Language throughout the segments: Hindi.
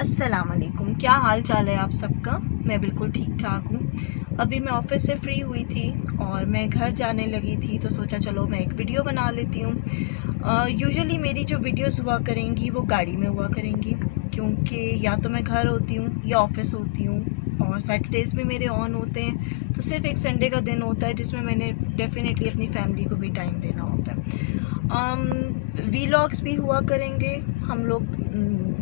अस्सलाम वालेकुम। क्या हाल चाल है आप सबका। मैं बिल्कुल ठीक ठाक हूँ। अभी मैं ऑफ़िस से फ्री हुई थी और मैं घर जाने लगी थी, तो सोचा चलो मैं एक वीडियो बना लेती हूँ। यूजुअली मेरी जो वीडियोस हुआ करेंगी वो गाड़ी में हुआ करेंगी, क्योंकि या तो मैं घर होती हूँ या ऑफ़िस होती हूँ, और सैटरडेज़ भी मेरे ऑन होते हैं। तो सिर्फ एक संडे का दिन होता है जिसमें मैंने डेफ़िनेटली अपनी फैमिली को भी टाइम देना होता है। वीलॉग्स भी हुआ करेंगे। हम लोग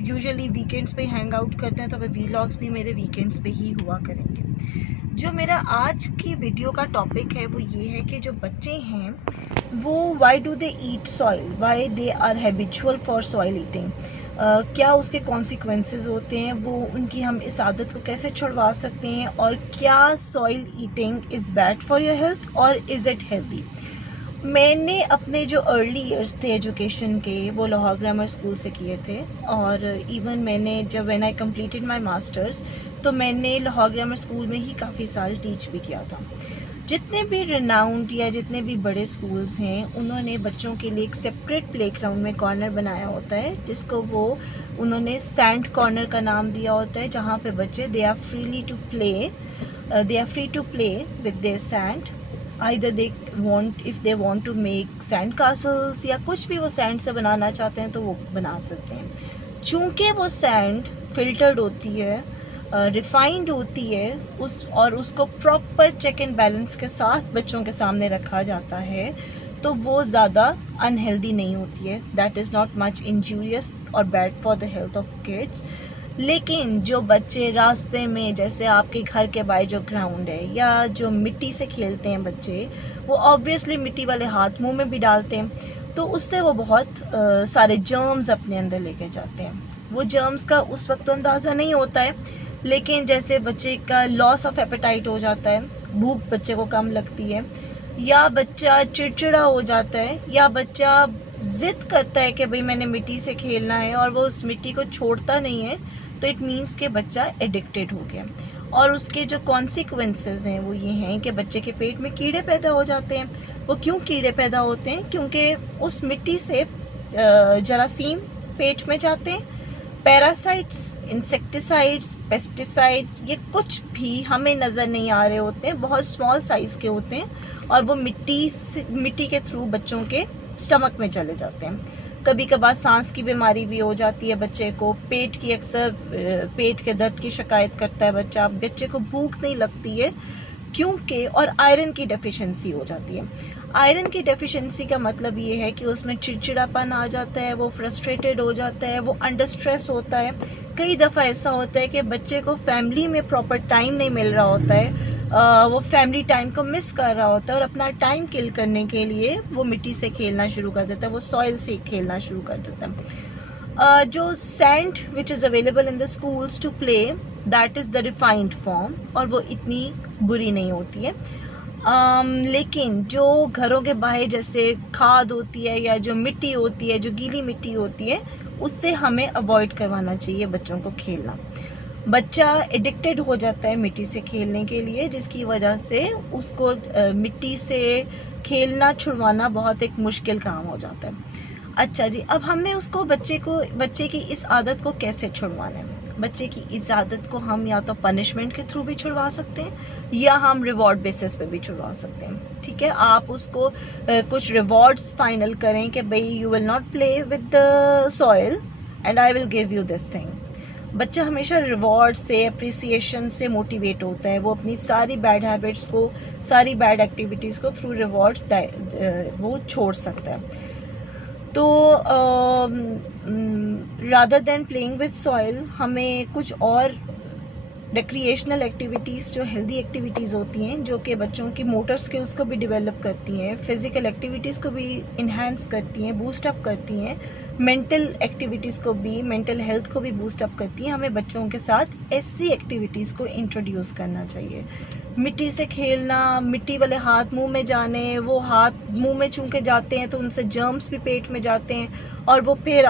यूजुअली वीकेंड्स पे हैंग आउट करते हैं, तो वे वीलॉग्स भी मेरे वीकेंड्स पे ही हुआ करेंगे। जो मेरा आज की वीडियो का टॉपिक है वो ये है कि जो बच्चे हैं वो why do they eat soil, why they are habitual for soil eating. क्या उसके कॉन्सिक्वेंसेस होते हैं, वो उनकी हम इस आदत को कैसे छुड़वा सकते हैं, और क्या soil eating is bad for your health और इज़ इट हेल्दी। मैंने अपने जो अर्ली इयर्स थे एजुकेशन के वो लाहौर ग्रामर स्कूल से किए थे, और इवन मैंने जब when I completed my masters तो मैंने लाहौर ग्रामर स्कूल में ही काफ़ी साल टीच भी किया था। जितने भी रिनाउंड या जितने भी बड़े स्कूल्स हैं उन्होंने बच्चों के लिए एक सेपरेट प्लेग्राउंड में कॉर्नर बनाया होता है, जिसको वो उन्होंने सैंड कॉर्नर का नाम दिया होता है, जहाँ पे बच्चे they are free to play with their sand. Either they want, if they want to make sand castles या कुछ भी वो सैंड से बनाना चाहते हैं तो वो बना सकते हैं। चूँकि वो सैंड फिल्टर्ड होती है, रिफाइंड होती है, उसको प्रॉपर चेक एंड बैलेंस के साथ बच्चों के सामने रखा जाता है, तो वो ज़्यादा अनहेल्दी नहीं होती है। That is not much injurious और bad for the health of kids. लेकिन जो बच्चे रास्ते में, जैसे आपके घर के बाहर जो ग्राउंड है या जो मिट्टी से खेलते हैं बच्चे, वो ऑब्वियसली मिट्टी वाले हाथ मुंह में भी डालते हैं, तो उससे वो बहुत सारे जर्म्स अपने अंदर लेके जाते हैं। वो जर्म्स का उस वक्त तो अंदाज़ा नहीं होता है, लेकिन जैसे बच्चे का लॉस ऑफ एपेटाइट हो जाता है, भूख बच्चे को कम लगती है, या बच्चा चिड़चिड़ा हो जाता है, या बच्चा ज़िद करता है कि भाई मैंने मिट्टी से खेलना है, और वो उस मिट्टी को छोड़ता नहीं है, तो इट मीन्स कि बच्चा एडिक्टेड हो गया। और उसके जो कॉन्सिक्वेंसेस हैं वो ये हैं कि बच्चे के पेट में कीड़े पैदा हो जाते हैं। वो क्यों कीड़े पैदा होते हैं? क्योंकि उस मिट्टी से जरासीम पेट में जाते हैं, पैरासाइट्स, इंसेक्टिसाइड्स, पेस्टिसाइड्स, ये कुछ भी हमें नज़र नहीं आ रहे होते हैं, बहुत स्मॉल साइज़ के होते हैं, और वो मिट्टी के थ्रू बच्चों के स्टमक में चले जाते हैं। कभी कभार सांस की बीमारी भी हो जाती है बच्चे को, पेट की अक्सर पेट के दर्द की शिकायत करता है बच्चे को भूख नहीं लगती है क्योंकि, और आयरन की डेफिशिएंसी हो जाती है। आयरन की डेफिशिएंसी का मतलब ये है कि उसमें चिड़चिड़ापन आ जाता है, वो फ्रस्ट्रेटेड हो जाता है, वो अंडर स्ट्रेस होता है। कई दफ़ा ऐसा होता है कि बच्चे को फैमिली में प्रॉपर टाइम नहीं मिल रहा होता है, वो फैमिली टाइम को मिस कर रहा होता है, और अपना टाइम किल करने के लिए वो मिट्टी से खेलना शुरू कर देता है, वो सॉइल से खेलना शुरू कर देता है। जो sandwich is available in the schools to play, that is the refined form, और वो इतनी बुरी नहीं होती है। लेकिन जो घरों के बाहर जैसे खाद होती है या जो मिट्टी होती है, जो गीली मिट्टी होती है, उससे हमें अवॉइड करवाना चाहिए बच्चों को खेलना। बच्चा एडिक्टेड हो जाता है मिट्टी से खेलने के लिए, जिसकी वजह से उसको मिट्टी से खेलना छुड़वाना बहुत एक मुश्किल काम हो जाता है। अच्छा जी, अब हमने उसको बच्चे की इस आदत को कैसे छुड़वाना है? बच्चे की इस आदत को हम या तो पनिशमेंट के थ्रू भी छुड़वा सकते हैं, या हम रिवॉर्ड बेसिस पे भी छुड़वा सकते हैं। ठीक है, आप उसको कुछ रिवॉर्ड्स फाइनल करें कि भाई you will not play with the soil and I will give you this thing. बच्चा हमेशा रिवॉर्ड से, अप्रिसिएशन से मोटिवेट होता है, वो अपनी सारी बैड हैबिट्स को, सारी बैड एक्टिविटीज़ को थ्रू रिवॉर्ड्स वो छोड़ सकता है। तो rather than playing with soil, हमें कुछ और रिक्रिएशनल एक्टिविटीज़, जो हेल्दी एक्टिविटीज़ होती हैं, जो कि बच्चों की मोटर स्किल्स को भी डेवलप करती हैं, फिज़िकल एक्टिविटीज़ को भी इन्हांस करती हैं, बूस्ट अप करती हैं, मेंटल एक्टिविटीज़ को भी, मेंटल हेल्थ को भी बूस्ट अप करती हैं, हमें बच्चों के साथ ऐसी एक्टिविटीज़ को इंट्रोड्यूस करना चाहिए। मिट्टी से खेलना, मिट्टी वाले हाथ मुंह में जाने, वो हाथ मुंह में चूम के जाते हैं तो उनसे जर्म्स भी पेट में जाते हैं, और वो फिर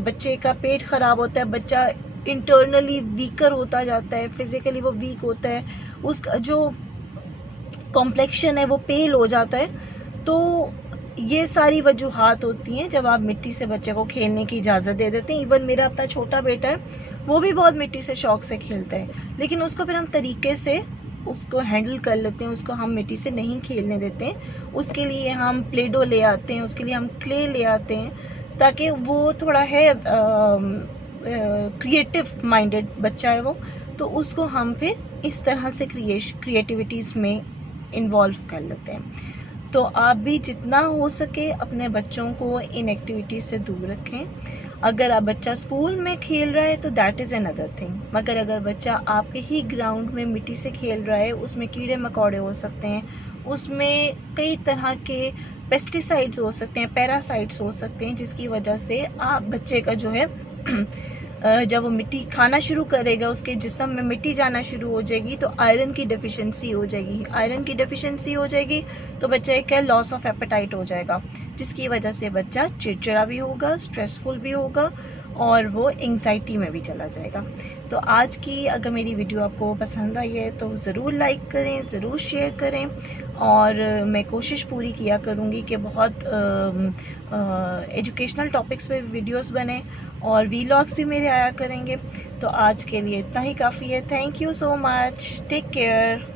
बच्चे का पेट ख़राब होता है, बच्चा इंटरनली वीकर होता जाता है, फिज़िकली वो वीक होता है, उसका जो कॉम्प्लेक्शन है वो पेल हो जाता है। तो ये सारी वजूहात होती हैं जब आप मिट्टी से बच्चे को खेलने की इजाज़त दे देते हैं। इवन मेरा अपना छोटा बेटा है, वो भी बहुत मिट्टी से शौक से खेलता है, लेकिन उसको फिर हम तरीके से उसको हैंडल कर लेते हैं, उसको हम मिट्टी से नहीं खेलने देते हैं। उसके लिए हम प्ले डो ले आते हैं, उसके लिए हम क्ले ले आते हैं, ताकि वो थोड़ा है क्रिएटिव माइंडेड बच्चा है वो, तो उसको हम फिर इस तरह से क्रिएटिविटीज़ में इन्वॉल्व कर लेते हैं। तो आप भी जितना हो सके अपने बच्चों को इन एक्टिविटीज़ से दूर रखें। अगर आप बच्चा स्कूल में खेल रहा है तो दैट इज़ अनदर थिंग, मगर अगर बच्चा आपके ही ग्राउंड में मिट्टी से खेल रहा है, उसमें कीड़े मकोड़े हो सकते हैं, उसमें कई तरह के पेस्टिसाइड्स हो सकते हैं, पैरासाइट्स हो सकते हैं, जिसकी वजह से आप बच्चे का जो है जब वो मिट्टी खाना शुरू करेगा, उसके जिस्म में मिट्टी जाना शुरू हो जाएगी, तो आयरन की डेफिशिएंसी हो जाएगी। आयरन की डेफिशिएंसी हो जाएगी तो बच्चे का लॉस ऑफ एपेटाइट हो जाएगा, जिसकी वजह से बच्चा चिड़चिड़ा भी होगा, स्ट्रेसफुल भी होगा और वो एंग्जाइटी में भी चला जाएगा। तो आज की अगर मेरी वीडियो आपको पसंद आई है तो ज़रूर लाइक करें, ज़रूर शेयर करें, और मैं कोशिश पूरी किया करूँगी कि बहुत एजुकेशनल टॉपिक्स पे वीडियोस बने और वीलॉग्स भी मेरे आया करेंगे। तो आज के लिए इतना ही काफ़ी है। Thank you so much, take care.